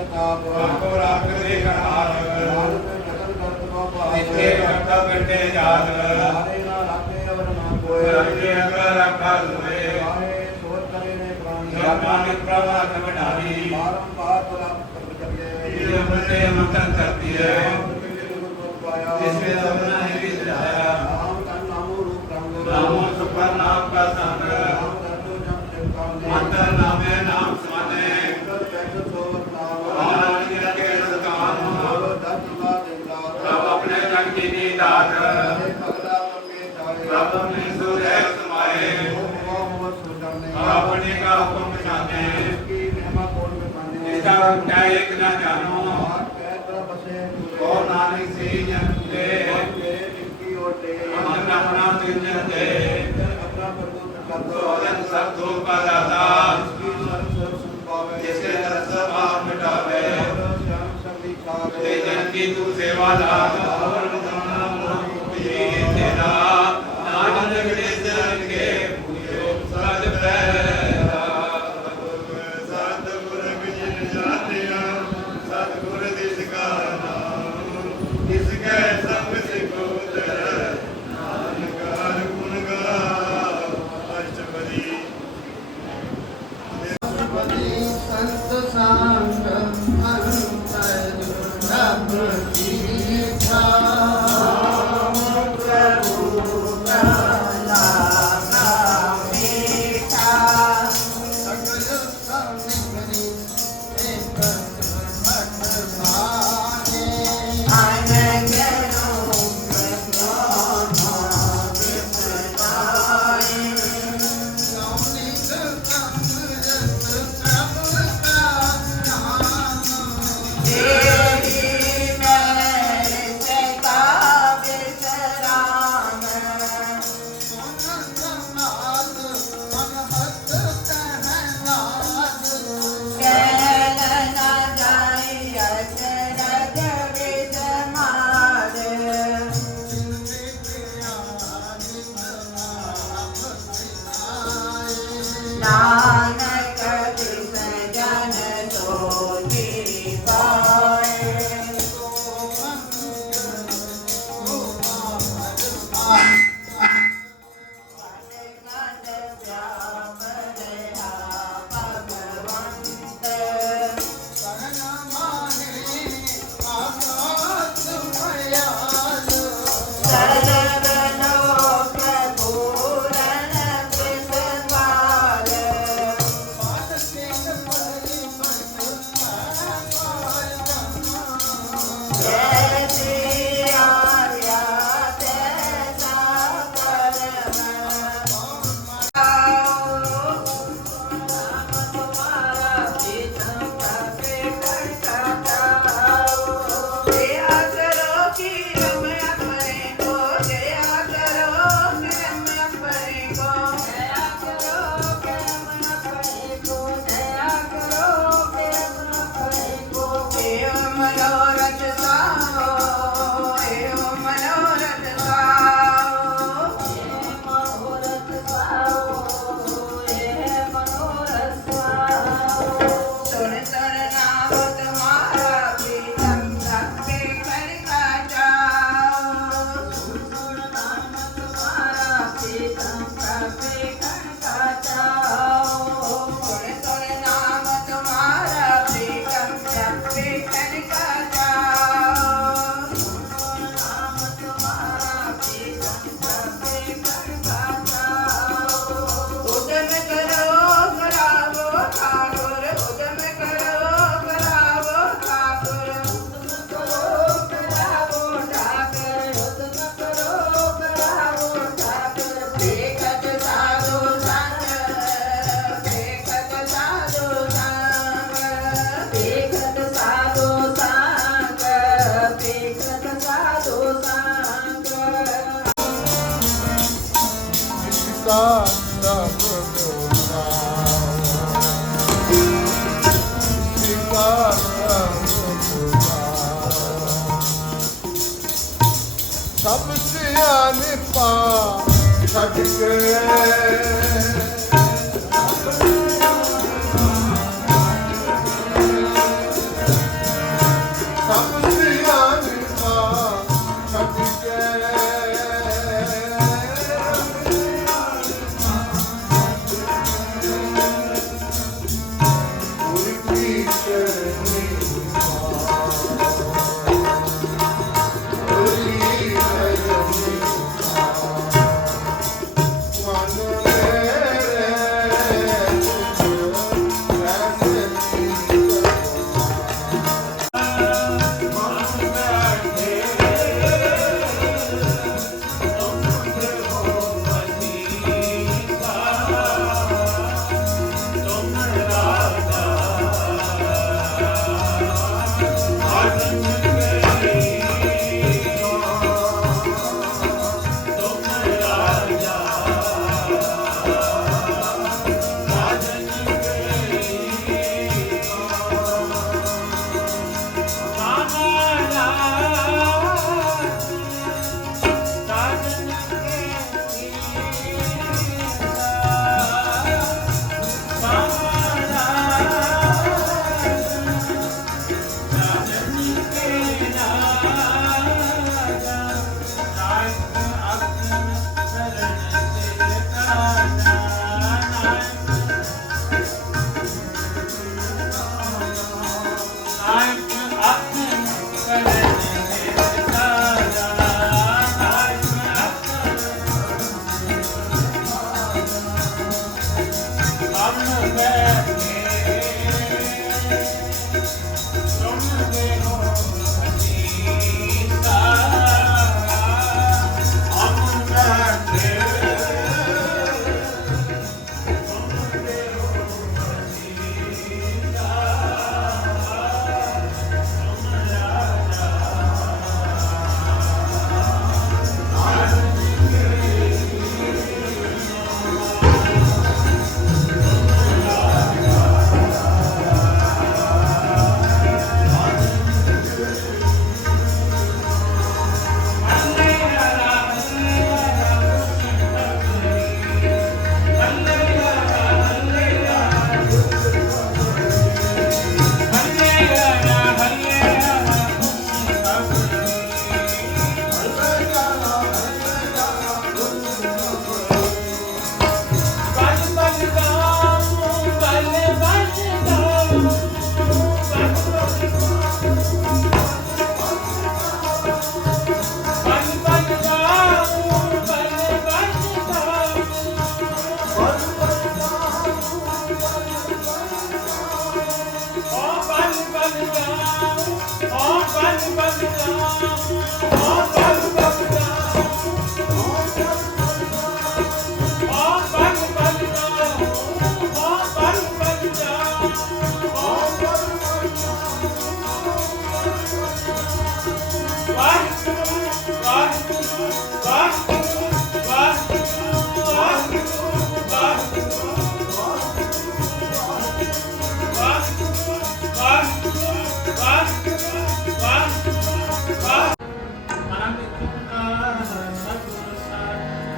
प्रताप ठाकुर आकृति कनार रतन कर्तव्य इसके कर्तव्य घंटे जात हरे ना रखे और ना कोई रखे अगर रखा सुने हरे सोच करे ने प्राण जमान प्रवाह कम डाली बारंबार बोला ये अपने मंथन करती है जिसमें सपना है कि जाया नाम का नामो रूप रंगो। नामो सुपर नाम का सान नायक न जानो और नानक से जनते हम रहना से जनते सोलन सब दो का दाता जिसके दर सब आप मिटावे जन की तू सेवा दाता Yes. God.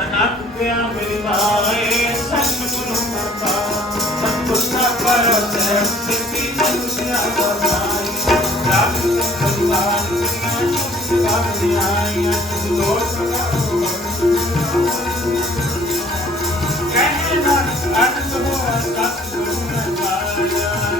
ਅਨੰਤ ਅਨੰਦ ਹੋਆ ਸਤਿਗੁਰੂ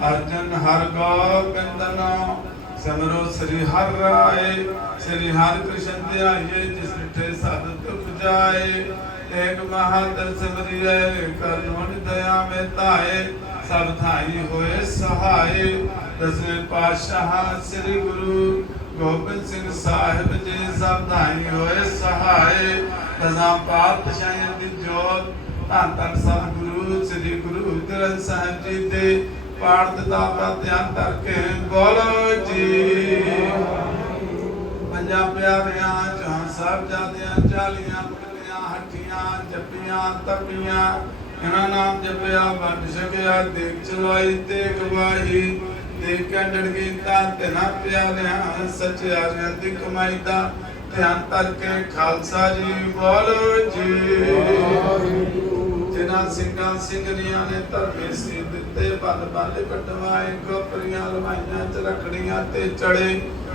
ਹਰ ਗੋਬਿੰਦ ਨਾਮ ਸਮਰੋ ਸ੍ਰੀ ਹਰਿ ਰਾਏ, ਸ੍ਰੀ ਹਰਿ ਕ੍ਰਿਸ਼ਨ ਧਿਆਈਏ, ਜਿਸ ਮਿਠੇ ਸਦ ਦੁਖ ਜਾਏ। ਏਕ ਮਹਾਦਲ ਸਿਮਰਿਐ ਕਰਨੋਨ ਦਇਆ ਮੇ ਤਾਏ ਸਭ ਥਾਈ ਹੋਏ ਸਹਾਏ। ਦਸਵੇਂ ਪਾਤਸ਼ਾਹ ਸ੍ਰੀ ਗੁਰੂ ਗੋਬਿੰਦ ਸਿੰਘ ਸਾਹਿਬ ਜੀ, ਸਭ ਥਾਈ ਹੋਏ ਸਹਾਏ। ਦਸਾਂ ਪਾਤਸ਼ਾਹਾਂ ਦੀ ਜੋਤ, ਧੰਨ ਧੰਨ ਸਤਿਗੁਰੂ, ਸ੍ਰੀ ਗੁਰੂ ਗ੍ਰੰਥ ਸਾਹਿਬ ਜੀ ਦੇ ਪਾਠ ਦਾ ਆਪਣਾ ਧਿਆਨ ਕਰਕੇ ਬੋਲੋ ਜੀ। ਪੰਜਾਂ ਪਿਆਰਿਆਂ ਚੌਂ ਸਾਹਿਬ ਜਾਦਿਆਂ ਚਾਲੀਆਂ ਮੁਕਤੀਆਂ ਹੱਟੀਆਂ ਜੱਪੀਆਂ, ਤਪੀਆਂ, ਇਹਨਾਂ ਨਾਮ ਜਪਿਆ ਵੰਡ ਛਕਿਆ, ਦੇਖ ਚਲਾਈ ਤੇ ਗਵਾਹੀ ਦੇਖ ਕੰਡੜ ਗੀਤਾ ਤੇਨਾ ਪਿਆਰਿਆਂ ਸੱਚਿਆਰਿਆਂ ਦੀ ਕਮਾਈ ਦਾ ਧਿਆਨ ਕਰਕੇ ਖਾਲਸਾ ਜੀ, ਬੋਲੋ ਜੀ। ਜਿਨ੍ਹਾਂ ਸਿੰਘਾਂ ਸਿੰਘਣੀਆਂ ਨੇ ਧਰਮੇ ਸੀ ਦਿੱਤੇ, ਬੰਦ ਬੰਦ ਕਟਵਾਏ ਗੋਪਰੀਆਂ ਲਮਾਈਆਂ ਚ ਰੱਖੜੀਆਂ ਤੇ ਚੜੇ।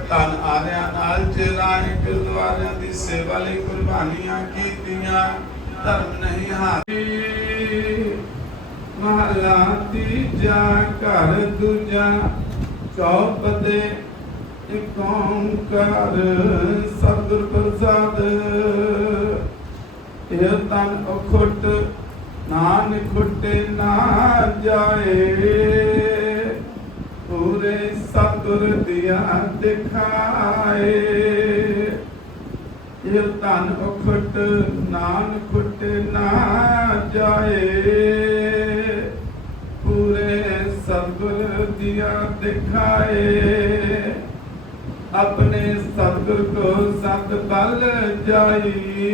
ਧਨ ਆਰਿਆਂ ਨਾਲ ਚੇਲਾਏ ਗੁਰਦੁਆਰਿਆਂ ਦੀ ਸੇਵਾ ਲਈ ਕੁਰਬਾਨੀਆਂ ਕੀਤੀਆਂ। ਧਰਮ ਨਹੀਂ ਹਾਰੀ ਮਹਲਾ ਤੀਜਾ ਘਰ ਦੂਜਾ ਚੌਪਦੇ ਇਕ ਓੰਕਾਰ ਸਤਿਗੁਰ ਪ੍ਰਸਾਦ। ਇਹ ਤਨ ਅਖੁੱਟ ਨਾਨਕ ਖੁੱਟੇ ਨਾ ਜਾਏ। ਪੂਰੇ ਸਤਿਗੁਰ ਦਿਆ ਦਿਖਾਏ। ਇਹ ਤਨ ਅਖੁੱਟ ਨਾਨਕ ਖੁੱਟੇ ਨਾ ਜਾਏ। ਪੂਰੇ ਸਤਿਗੁਰ ਦਿਆ ਦਿਖਾਏ। ਆਪਣੇ ਸਤਿਗੁਰ ਕੋ ਸਤ ਬਲ ਜਾਈ।